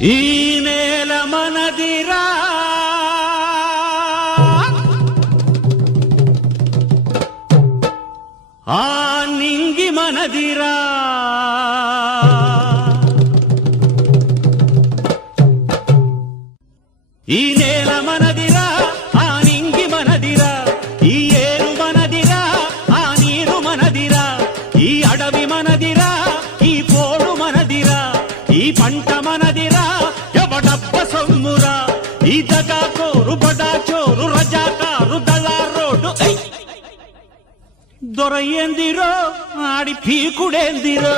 ఈ నేల మనదిరా, ఆ నింగి మనదిరా, ఈ నేల మనదిరా, ఆ నింగి మనదిరా, ఈ ఏరు మనదిరా, ఆ నీరు మనదిరా, ఈ అడవి మనదిరా, ఈ పోడు మనదిరా, ఈ పంట మనదిరా, ఎవడబ్బ సొమ్మురా, ఈ దగా కోరు బడా చోరు రజాకారు దళారోడు దొరయ్యేందిరో ఆడి పీకుడేందిరో.